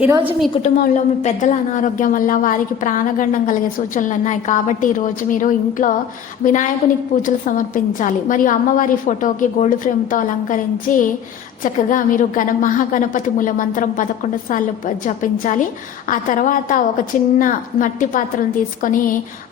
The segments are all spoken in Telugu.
ఈరోజు మీ కుటుంబంలో మీ పెద్దల అనారోగ్యం వల్ల వారికి ప్రాణగండం కలిగే సూచనలు ఉన్నాయి కాబట్టి ఈరోజు మీరు ఇంట్లో వినాయకునికి పూజలు సమర్పించాలి. మరియు అమ్మవారి ఫోటోకి గోల్డ్ ఫ్రేమ్తో అలంకరించి చక్కగా మీరు గణ మహాగణపతి మూల మంత్రం పదకొండు సార్లు జపించాలి. ఆ తర్వాత ఒక చిన్న మట్టి పాత్రను తీసుకొని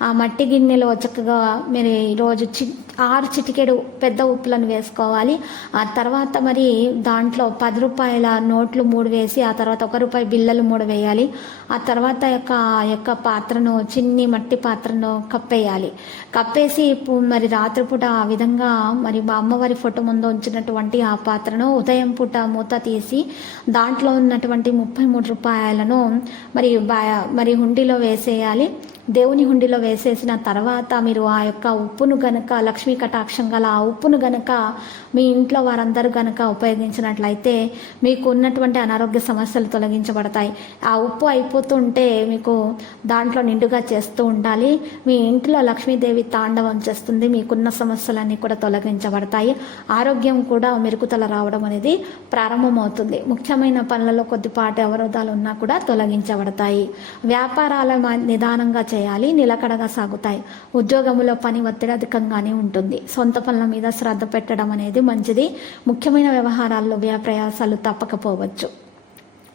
ఆ మట్టి గిన్నెలో చక్కగా మీరు ఈరోజు చి ఆరు చిటికెడు పెద్ద ఉప్పులను వేసుకోవాలి. ఆ తర్వాత మరి దాంట్లో పది రూపాయల నోట్లు మూడు వేసి ఆ తర్వాత ఒక రూపాయి బిల్లలు మూడు వేయాలి. ఆ తర్వాత యొక్క ఆ యొక్క పాత్రను చిన్ని మట్టి పాత్రను కప్పేయాలి. కప్పేసి మరి రాత్రిపూట ఆ విధంగా మరి మా అమ్మవారి ఫోటో ముందు ఉంచినటువంటి ఆ పాత్రను ఉదయం పూట మూత తీసి దాంట్లో ఉన్నటువంటి ముప్పై మూడు రూపాయలను మరి బా- మరి హుండీలో వేసేయాలి. దేవుని హుండీలో వేసేసిన తర్వాత మీరు ఆ యొక్క ఉప్పును గనక లక్ష్మీ కటాక్షం గల ఆ ఉప్పును గనక మీ ఇంట్లో వారందరూ గనక ఉపయోగించినట్లయితే మీకు ఉన్నటువంటి అనారోగ్య సమస్యలు తొలగించబడతాయి. ఆ ఉప్పు అయిపోతుంటే మీకు దాంట్లో నిండుగా చేస్తూ ఉండాలి. మీ ఇంట్లో లక్ష్మీదేవి తాండవం చేస్తుంది. మీకున్న సమస్యలన్నీ కూడా తొలగించబడతాయి. ఆరోగ్యం కూడా మెరుగుతల రావడం అనేది ప్రారంభమవుతుంది. ముఖ్యమైన పనులలో కొద్దిపాటి అవరోధాలు ఉన్నా కూడా తొలగించబడతాయి. వ్యాపారాల నిదానంగా చేయాలి నిలకడగా సాగుతాయి. ఉద్యోగంలో పని ఒత్తిడి అధికంగానే ఉంటుంది. సొంత పనుల మీద శ్రద్ధ పెట్టడం అనేది మంచిది. ముఖ్యమైన వ్యవహారాల్లో వ్యయ ప్రయాసాలు తప్పకపోవచ్చు.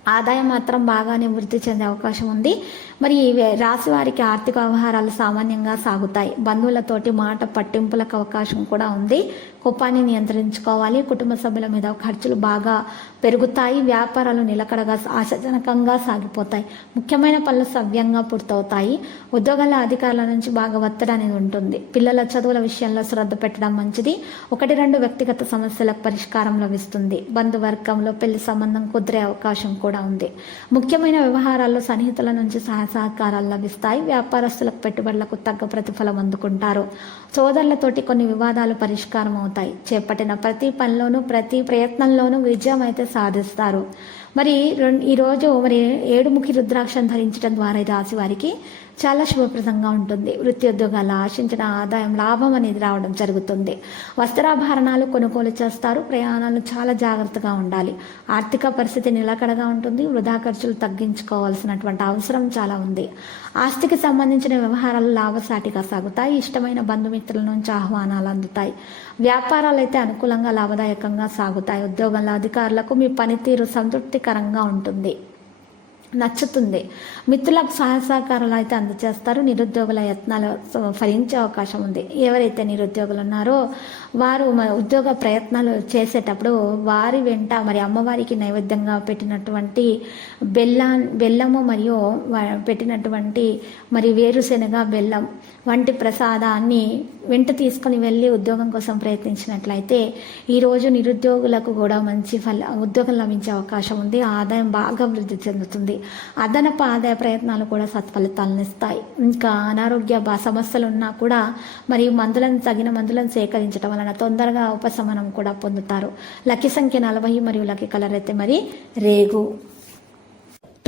ఆదాయం మాత్రం బాగానే వృద్ధి చెందే అవకాశం ఉంది. మరి ఈ రాశి వారికి ఆర్థిక వ్యవహారాలు సామాన్యంగా సాగుతాయి. బంధువులతోటి మాట పట్టింపులకు అవకాశం కూడా ఉంది. కోపాన్ని నియంత్రించుకోవాలి. కుటుంబ సభ్యుల మీద ఖర్చులు బాగా పెరుగుతాయి. వ్యాపారాలు నిలకడగా ఆశాజనకంగా సాగిపోతాయి. ముఖ్యమైన పనులు సవ్యంగా పూర్తవుతాయి. ఉద్యోగాల అధికారుల నుంచి బాగా ఒత్తిడి అనేది ఉంటుంది. పిల్లల చదువుల విషయంలో శ్రద్ధ పెట్టడం మంచిది. ఒకటి రెండు వ్యక్తిగత సమస్యలకు పరిష్కారం లభిస్తుంది. బంధువర్గంలో పెళ్ళి సంబంధం కుదిరే అవకాశం కూడా ఉంది. ముఖ్యమైన వ్యవహారాల్లో సన్నిహితుల నుంచి సహాయ సహకారాలు లభిస్తాయి. వ్యాపారస్తులకు పెట్టుబడులకు తగ్గ ప్రతిఫలం అందుకుంటారు. సోదరులతోటి కొన్ని వివాదాలు పరిష్కారం అవుతాయి. చేపట్టిన ప్రతి పనిలోనూ ప్రతి ప్రయత్నంలోనూ విజయం అయితే సాధిస్తారు. మరి ఈరోజు మరి ఏడుముఖి రుద్రాక్షను ధరించడం ద్వారా ఈ రాశి వారికి చాలా శుభప్రదంగా ఉంటుంది. వృత్తి ఉద్యోగాలు ఆశించిన ఆదాయం లాభం అనేది రావడం జరుగుతుంది. వస్త్రాభరణాలు కొనుగోలు చేస్తారు. ప్రయాణాలు చాలా జాగ్రత్తగా ఉండాలి. ఆర్థిక పరిస్థితి నిలకడగా ఉంటుంది. వృధా ఖర్చులు తగ్గించుకోవాల్సినటువంటి అవసరం చాలా ఉంది. ఆస్తికి సంబంధించిన వ్యవహారాలు లాభసాటిగా సాగుతాయి. ఇష్టమైన బంధుమిత్రుల నుంచి ఆహ్వానాలు అందుతాయి. వ్యాపారాలు అయితే అనుకూలంగా లాభదాయకంగా సాగుతాయి. ఉద్యోగంలో అధికారులకు మీ పనితీరు సంతృప్తి ఆసక్తికరంగా ఉంటుంది. నచ్చుతుంది. మిత్రులకు సహాయ సహకారాలు అయితే అందజేస్తారు. నిరుద్యోగుల యత్నాలు ఫలించే అవకాశం ఉంది. ఎవరైతే నిరుద్యోగులు ఉన్నారో వారు ఉద్యోగ ప్రయత్నాలు చేసేటప్పుడు వారి వెంట మరి అమ్మవారికి నైవేద్యంగా పెట్టినటువంటి బెల్లా బెల్లము మరియు పెట్టినటువంటి మరి వేరుశెనగ బెల్లం వంటి ప్రసాదాన్ని వెంట తీసుకొని వెళ్ళి ఉద్యోగం కోసం ప్రయత్నించినట్లయితే ఈరోజు నిరుద్యోగులకు కూడా మంచి ఫల ఉద్యోగం లభించే అవకాశం ఉంది. ఆదాయం బాగా వృద్ధి చెందుతుంది. అదనపు ఆదాయ ప్రయత్నాలు కూడా సత్ఫలితాలను ఇస్తాయి. ఇంకా అనారోగ్య సమస్యలు ఉన్నా కూడా మరియు మందులను తగిన మందులను సేకరించడం వలన తొందరగా ఉపశమనం కూడా పొందుతారు. లక్కీ సంఖ్య నలభై మరియు లక్కీ కలర్ అయితే మరి రేగు.